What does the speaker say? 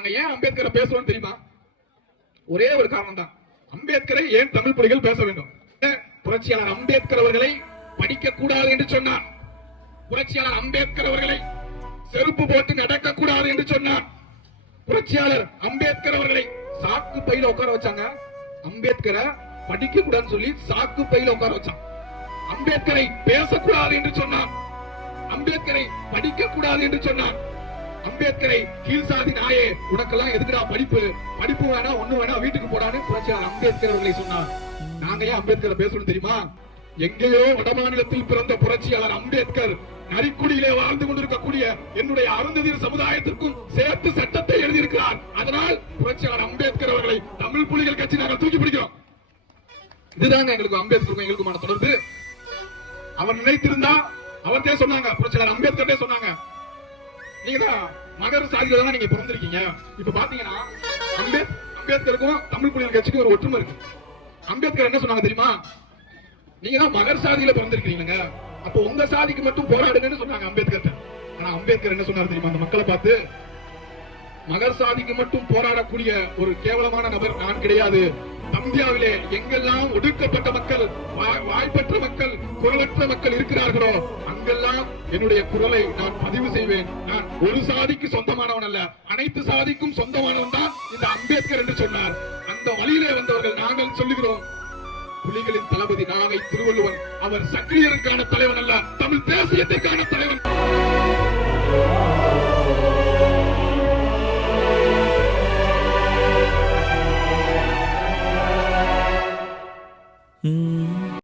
நாங்க ஏன் அம்பேத்கரை பேசுறோம் தெரியுமா? ஒரே ஒரு காரணம் தான். அம்பேத்கரை ஏன் தமிழ் புலிகள் பேச வேண்டும்? புரட்சியாளர் அம்பேத்கர் அவர்களை படிக்க கூடாது என்று சொன்னார். புரட்சியாளர் அம்பேத்கர் அவர்களை செருப்பு போட்டு நடக்க கூடாது என்று சொன்னார். புரட்சியாளர் அம்பேத்கர் அவர்களை சாக்கு பையில உட்கார வச்சாங்க. அம்பேத்கரை படிக்க கூடாதுன்னு சொல்லி சாக்கு பையில உட்கார வச்சான். அம்பேத்கரை பேசக்கூடாது என்று சொன்னார். அம்பேத்கரை படிக்க கூடாது என்று சொன்னார். அம்பேத்கரை கீழ்சாதி நாயே, உனக்கெல்லாம் எதுக்குடா படிப்பு, படிப்பு வேணா ஒண்ணு வேணா வீட்டுக்கு போடான்னு புரட்சியாளர் அம்பேத்கர் அவர்களை சொன்னார். நாங்க ஏன் அம்பேத்கரை பேசணும் தெரியுமா? எங்கேயோ வடமாநிலத்தில் பிறந்த புரட்சியாளர் அம்பேத்கர் நரிக்குடியிலே வாழ்ந்து கொண்டிருக்கக்கூடிய என்னுடைய அருந்ததியர் சமுதாயத்திற்கும் சேர்த்து சட்டத்தை எழுதியிருக்கிறார். அதனால் புரட்சியாளர் அம்பேத்கர் அவர்களை தமிழ் புலிகள் கட்சி நாங்கள் தூக்கி பிடிக்கிறோம். இதுதாங்க எங்களுக்கு அம்பேத்கருக்கும் எங்களுக்குமான தொடர்பு. அவர் நினைத்திருந்தா அவர்கிட்ட சொன்னாங்க, புரட்சியாளர் அம்பேத்கர் சொன்னாங்க, நீங்க தான் மகர் சாதியில தான் நீங்க பிறந்திருக்கீங்க. இப்ப பாத்தீங்கன்னா அம்பேத்கருக்கும் தமிழ் புலிகள் கட்சிக்கும் ஒரு ஒற்றுமை இருக்கு. அம்பேத்கர் என்ன சொன்னாங்க தெரியுமா? நீங்க தான் மகர் சாதியில பிறந்திருக்கீங்க, அப்போ உங்க சாதிக்கு மட்டும் போராடுங்கன்னு சொன்னாங்க அம்பேத்கர். ஆனா அம்பேத்கர் என்ன சொன்னார் தெரியுமா? அந்த மக்களை பார்த்து, மகர் சாதிக்கு மட்டும் போராடக்கூடிய ஒரு கேவலமான நபர் நான் கிடையாது. இந்தியாவிலே எங்கெல்லாம் ஒடுக்கப்பட்ட மக்கள், வாய்ப்பற்ற மக்கள், குரலற்ற மக்கள் இருக்கிறார்களோ அங்கெல்லாம் என்னுடைய குரலை நான் பதிவு செய்வேன். நான் ஒரு சாதிக்கு சொந்தமானவன் அல்ல, அனைத்து சாதிக்கும் சொந்தமானவன் தான் இந்த அம்பேத்கர் என்று சொன்னார். அந்த வழியிலே வந்தவர்கள் நாங்கள் சொல்லுகிறோம், புலிகளின் தளபதி நாகை திருவள்ளுவன் அவர் சக்கிலியருக்கான தலைவன் அல்ல, தமிழ் தேசியத்திற்கான தலைவன்.